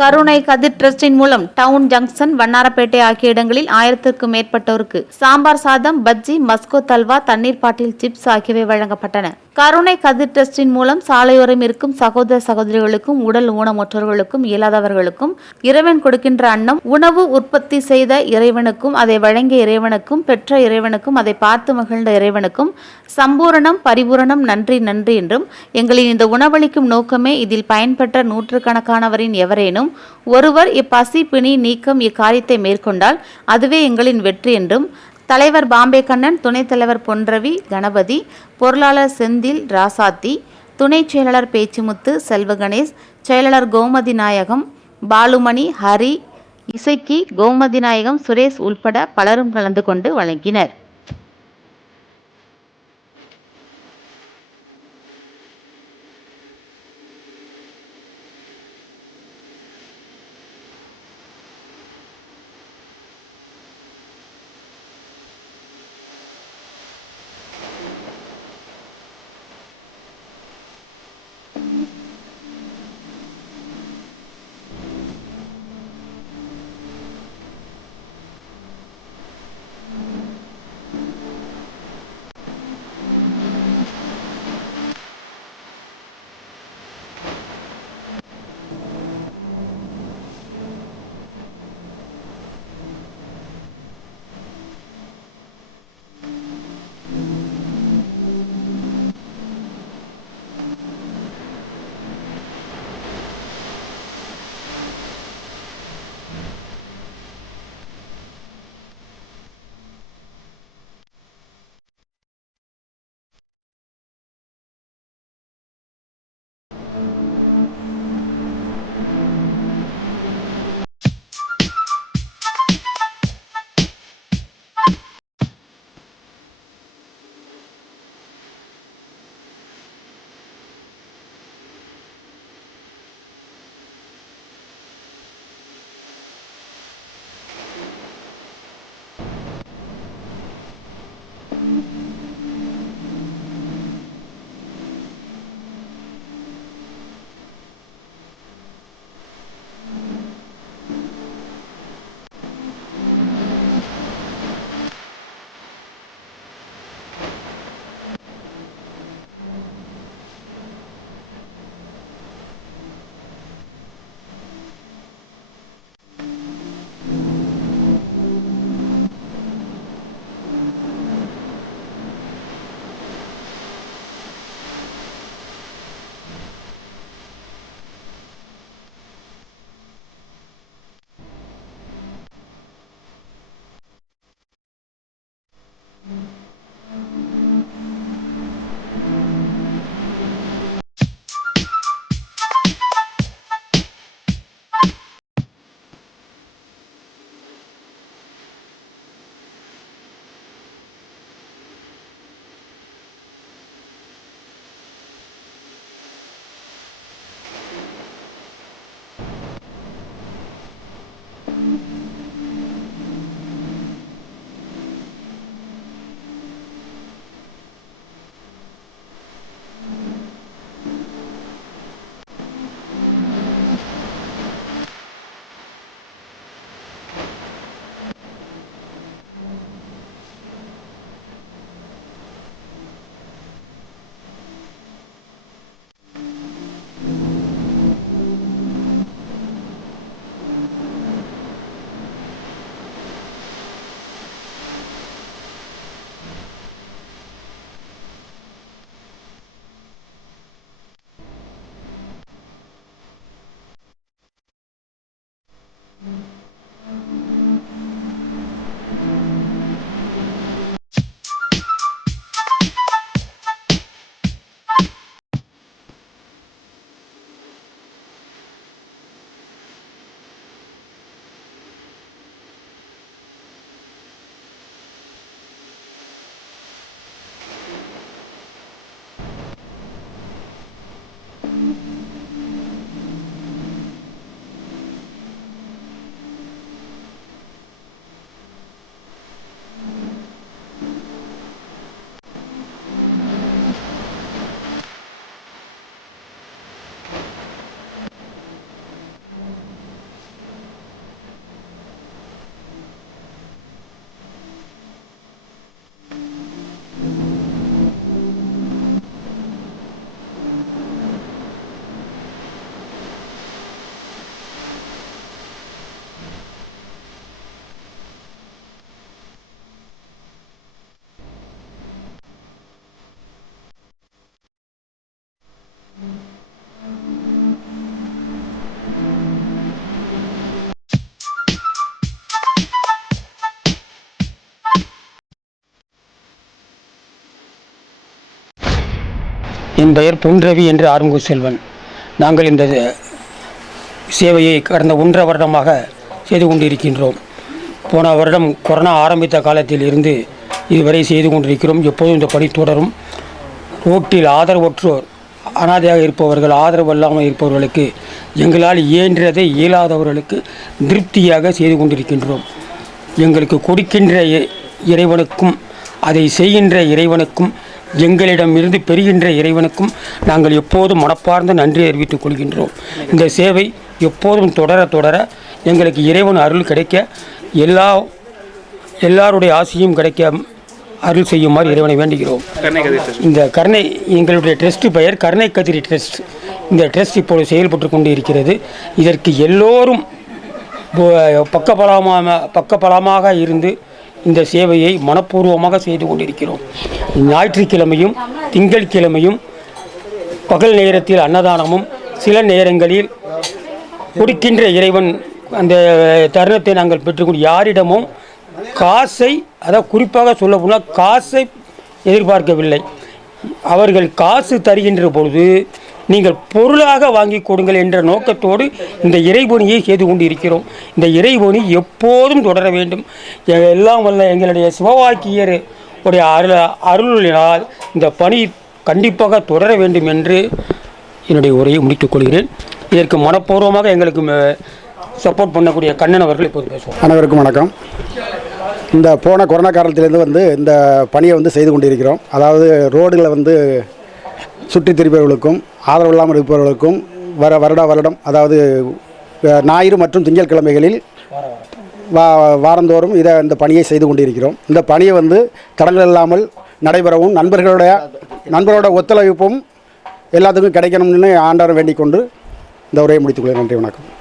கருணை கதிர் டிரஸ்டின் மூலம் down junction, Vannarapettai ஆகிய இடங்களில் 1000க்கும் மேற்பட்டோருக்கு சாம்பார் சாதம், பஜ்ஜி, மஸ்கோ தல்வா, தண்ணீர் பாட்டில், சிப்ஸ் ஆகியவை வழங்கப்பட்டன. கருணை கதிர் டிரஸ்டின் மூலம் சாலையோரம் இருக்கும் சகோதர சகோதரிகளுக்கும், உடல் ஊனமுற்றவர்களுக்கும், இயலாதவர்களுக்கும் இறைவன் கொடுக்கின்ற அன்னம், உணவு உற்பத்தி செய்த இறைவனுக்கும், அதை வழங்கிய இறைவனுக்கும், பெற்ற இறைவனுக்கும், அதை பார்த்து மகிழ்ந்த இறைவனுக்கும் சம்பூரணம் பரிபூரணம் நன்றி நன்றி என்றும், எங்களின் இந்த உணவளிக்கும் நோக்கமே இதில் பயன்பெற்ற நூற்றுக்கணக்கானவரின் எவரேனும் ஒருவர் இப்பசி பிணி நீக்கம் இக்காரியத்தை மேற்கொண்டால் அதுவே எங்களின் வெற்றி என்றும் தலைவர் பாம்பே கண்ணன், துணைத் தலைவர் பொன்ரவி கணபதி, பொருளாளர் செந்தில் ராசாத்தி, துணைச் செயலாளர் பேச்சுமுத்து செல்வகணேஷ், செயலாளர் கோமதி நாயகம், பாலுமணி, ஹரி, இசைக்கி, கோமதி நாயகம், சுரேஷ் உள்பட பலரும் கலந்து கொண்டு வழங்கினர். என் பெயர் பொன் ரவி என்று ஆறுமுக செல்வன். நாங்கள் இந்த சேவையை கடந்த 1.5 வருடமாக செய்து கொண்டிருக்கின்றோம். போன வருடம் கொரோனா ஆரம்பித்த காலத்தில் இருந்து இதுவரை செய்து கொண்டிருக்கிறோம். எப்போதும் இந்த பணி தொடரும். ரோட்டில் ஆதரவற்றோர், அனாதையாக இருப்பவர்கள், ஆதரவு இல்லாமல் இருப்பவர்களுக்கு, எங்களால் இயன்றதை இயலாதவர்களுக்கு திருப்தியாக செய்து கொண்டிருக்கின்றோம். எங்களுக்கு கொடுக்கின்ற இறைவனுக்கும், அதை செய்கின்ற இறைவனுக்கும், எங்களிடமிருந்து பெறுகின்ற இறைவனுக்கும் நாங்கள் எப்போதும் மனப்பார்ந்த நன்றி அறிவித்துக் கொள்கின்றோம். இந்த சேவை எப்போதும் தொடர தொடர எங்களுக்கு இறைவன் அருள் கிடைக்க, எல்லாருடைய ஆசையும் கிடைக்க அருள் செய்யுமாறு இறைவனை வேண்டுகிறோம். இந்த கருணை, எங்களுடைய ட்ரஸ்ட் பெயர் கருணை கதிரி ட்ரஸ்ட். இந்த ட்ரஸ்ட் இப்போது செயல்பட்டு கொண்டு இருக்கிறது. இதற்கு எல்லோரும் பக்கபலமாக இருந்து இந்த சேவையை மனப்பூர்வமாக செய்து கொண்டிருக்கிறோம். ஞாயிற்றுக்கிழமையும் திங்கட்கிழமையும் பகல் நேரத்தில் அன்னதானமும், சில நேரங்களில் கொடுக்கின்ற இறைவன் அந்த தருணத்தை நாங்கள் பெற்றுக்கொண்டு யாரிடமும் காசை, அதாவது குறிப்பாக சொல்ல போனால் காசை எதிர்பார்க்கவில்லை. அவர்கள் காசு தருகின்ற பொழுது நீங்கள் பொருளாக வாங்கி கொடுங்கள் என்ற நோக்கத்தோடு இந்த இறைபணியை செய்து கொண்டு இருக்கிறோம். இந்த இறைபணி எப்போதும் தொடர வேண்டும். எல்லாம் வல்ல எங்களுடைய சிவவாக்கியர் உடைய அருளினால் இந்த பணி கண்டிப்பாக தொடர வேண்டும் என்று என்னுடைய உரையை முடித்துக் கொள்கிறேன். இதற்கு மனப்பூர்வமாக எங்களுக்கு சப்போர்ட் பண்ணக்கூடிய கண்ணன் அவர்கள் இப்போது பேசுவோம். அனைவருக்கும் வணக்கம். இந்த போன கொரோனா காலத்திலேருந்து இந்த பணியை செய்து கொண்டிருக்கிறோம். அதாவது ரோடுகளை சுற்றி திரிப்பவர்களுக்கும், ஆதரவு இல்லாமல் இருப்பவர்களுக்கும் வருடம், அதாவது ஞாயிறு மற்றும் திங்கட்கிழமைகளில் வாரந்தோறும் இந்த பணியை செய்து கொண்டிருக்கிறோம். இந்த பணியை தடங்கள் இல்லாமல் நடைபெறவும், நண்பரோட ஒத்துழைப்பும் எல்லாத்துக்கும் கிடைக்கணும்னு ஆண்டவரை வேண்டிக் கொண்டு இந்த உரையை முடித்துக்கொள்கிறேன். நன்றி, வணக்கம்.